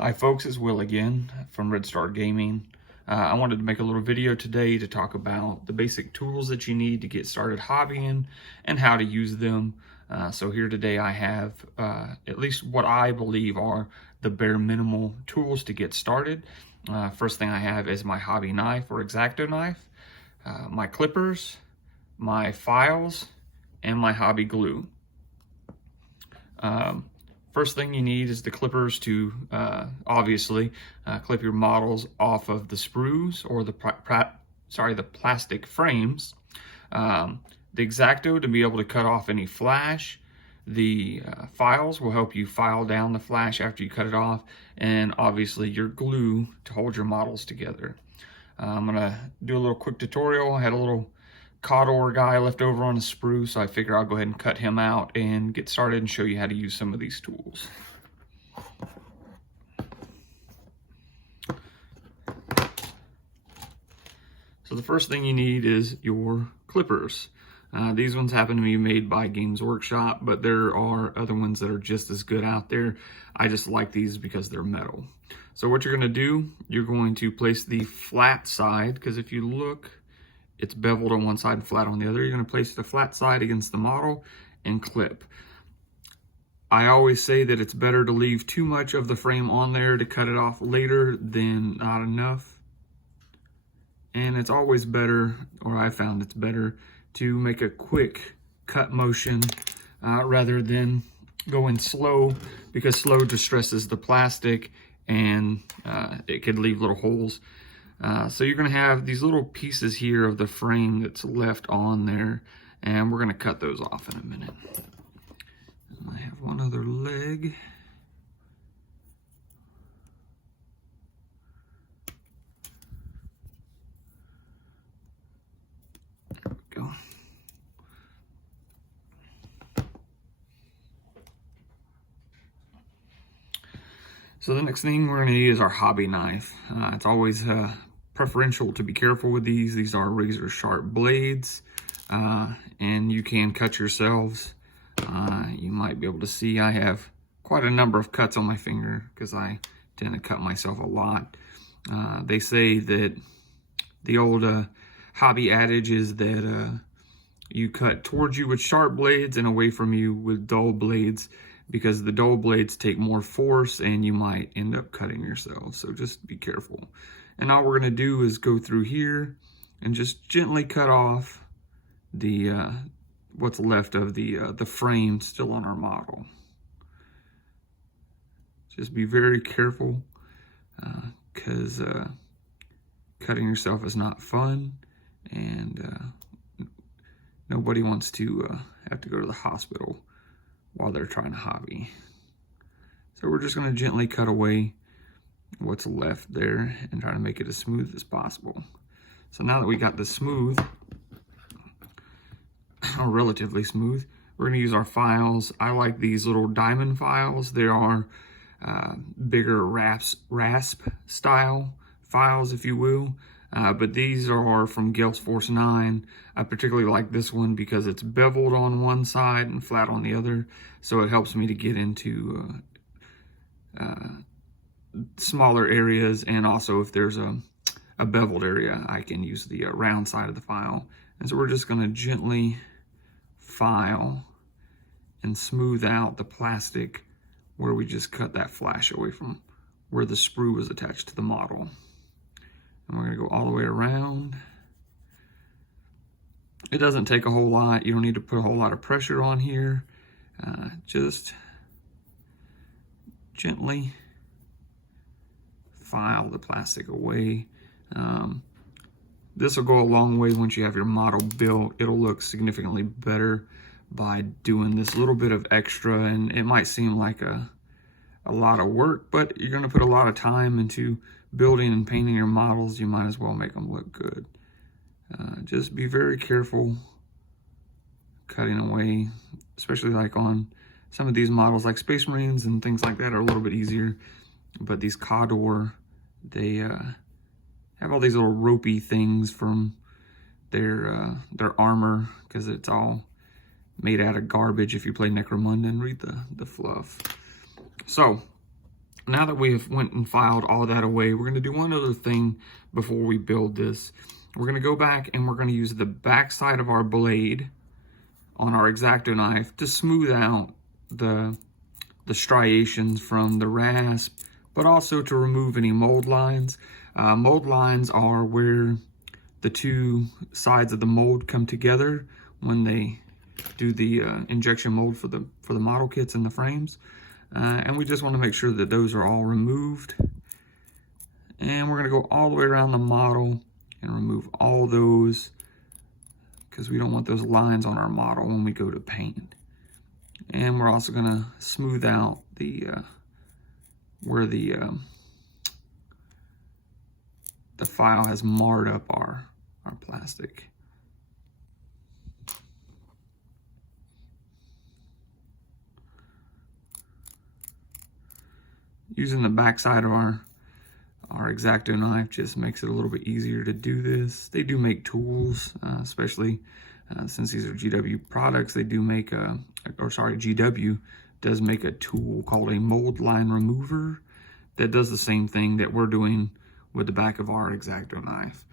Hi folks, it's Will again from Red Star Gaming. I wanted to make a little video today to talk about the basic tools that you need to get started hobbying and how to use them. So here today I have at least what I believe are the bare minimal tools to get started. First thing I have is my hobby knife or X-Acto knife, my clippers, my files, and my hobby glue. First thing you need is the clippers to obviously clip your models off of the sprues or the plastic frames. The X-Acto to be able to cut off any flash. The files will help you file down the flash after you cut it off, and obviously your glue to hold your models together. I'm gonna do a little quick tutorial. I had a little Cawdor guy left over on a sprue, so I figure I'll go ahead and cut him out and get started and show you how to use some of these tools. So the first thing you need is your clippers. These ones happen to be made by Games Workshop, but there are other ones that are just as good out there. I just like these because they're metal. So what you're going to do, you're going to place the flat side, because if you look, it's beveled on one side and flat on the other. You're going to place the flat side against the model and clip. I always say that it's better to leave too much of the frame on there to cut it off later than not enough. And it's always better, or I found it's better, to make a quick cut motion rather than going slow, because slow distresses the plastic and it could leave little holes. So you're going to have these little pieces here of the frame that's left on there, and we're going to cut those off in a minute. And I have one other leg. There we go. So the next thing we're going to need is our hobby knife. It's always preferential to be careful with these. These are razor sharp blades, and you can cut yourselves. You might be able to see I have quite a number of cuts on my finger because I tend to cut myself a lot. They say that the old hobby adage is that you cut towards you with sharp blades and away from you with dull blades, because the dull blades take more force and you might end up cutting yourself. So just be careful. And all we're going to do is go through here and just gently cut off the what's left of the frame still on our model. Just be very careful, because cutting yourself is not fun, and nobody wants to have to go to the hospital while they're trying to hobby. So we're just going to gently cut away what's left there and try to make it as smooth as possible. So now that we got this smooth, or relatively smooth, we're going to use our files. I like these little diamond files. They are bigger rasp style files, if you will. But these are from Gales Force 9. I particularly like this one because it's beveled on one side and flat on the other, so it helps me to get into smaller areas, and also if there's a beveled area, I can use the round side of the file. And so we're just going to gently file and smooth out the plastic where we just cut that flash away from where the sprue was attached to the model. And we're going to go all the way around. It doesn't take a whole lot. You don't need to put a whole lot of pressure on here. Just gently file the plastic away. This will go a long way once you have your model built. It'll look significantly better by doing this little bit of extra, and it might seem like a lot of work, but you're going to put a lot of time into building and painting your models. You might as well make them look good. Just be very careful cutting away, especially like on some of these models like Space Marines and things like that are a little bit easier, but these Cawdor, they have all these little ropey things from their armor, because it's all made out of garbage. If you play Necromunda and read the fluff. So now that we have went and filed all that away, we're going to do one other thing before we build this. We're going to go back and we're going to use the back side of our blade on our X-Acto knife to smooth out the striations from the rasp, but also to remove any mold lines. Mold lines are where the two sides of the mold come together when they do the injection mold for the model kits and the frames. And we just want to make sure that those are all removed. And we're going to go all the way around the model and remove all those, because we don't want those lines on our model when we go to paint. And we're also going to smooth out the where the file has marred up our plastic. Using the back side of our X-Acto knife just makes it a little bit easier to do this. They do make tools, especially since these are GW products. They do make GW does make a tool called a mold line remover that does the same thing that we're doing with the back of our X-Acto knife.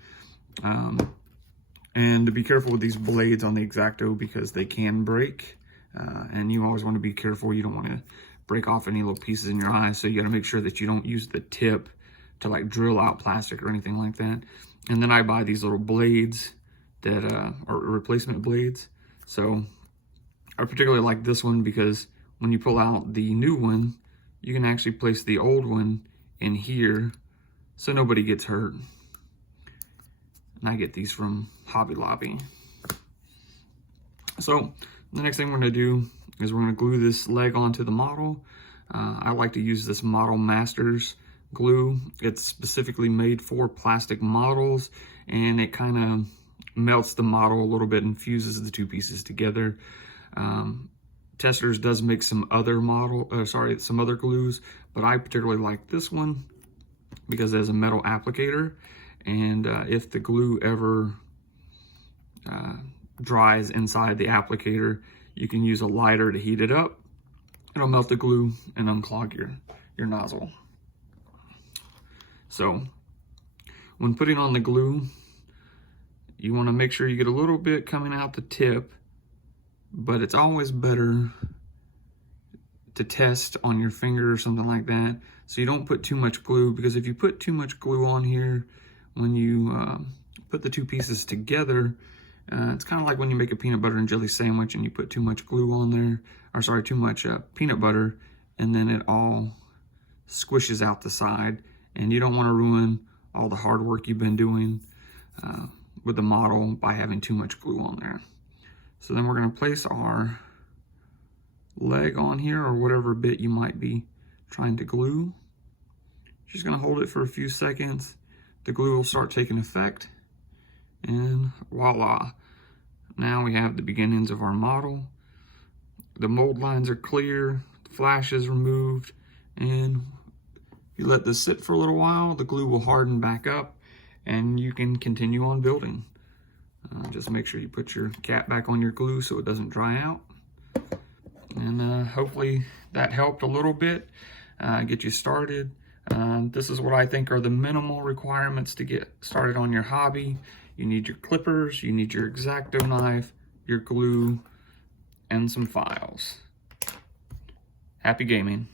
And to be careful with these blades on the X-Acto because they can break, and you always want to be careful. You don't want to break off any little pieces in your eye, so you got to make sure that you don't use the tip to like drill out plastic or anything like that. And then I buy these little blades that are replacement blades. So I particularly like this one because when you pull out the new one, you can actually place the old one in here so nobody gets hurt. And I get these from Hobby Lobby. So the next thing we're going to do is we're going to glue this leg onto the model. I like to use this Model Masters glue. It's specifically made for plastic models, and it kind of melts the model a little bit and fuses the two pieces together. Testors does make some other some other glues, but I particularly like this one because it has a metal applicator, and if the glue ever dries inside the applicator, you can use a lighter to heat it up. It'll melt the glue and unclog your nozzle. So when putting on the glue, you want to make sure you get a little bit coming out the tip, but it's always better to test on your finger or something like that, so you don't put too much glue, because if you put too much glue on here, when you put the two pieces together, it's kind of like when you make a peanut butter and jelly sandwich and you put too much glue on there, or sorry, too much peanut butter, and then it all squishes out the side, and you don't want to ruin all the hard work you've been doing with the model by having too much glue on there. So then we're going to place our leg on here, or whatever bit you might be trying to glue. Just going to hold it for a few seconds. The glue will start taking effect, and voila. Now we have the beginnings of our model. The mold lines are clear, the flash is removed, and if you let this sit for a little while, the glue will harden back up and you can continue on building. Just make sure you put your cap back on your glue so it doesn't dry out. And hopefully that helped a little bit, get you started. This is what I think are the minimal requirements to get started on your hobby. You need your clippers, you need your X-Acto knife, your glue, and some files. Happy gaming.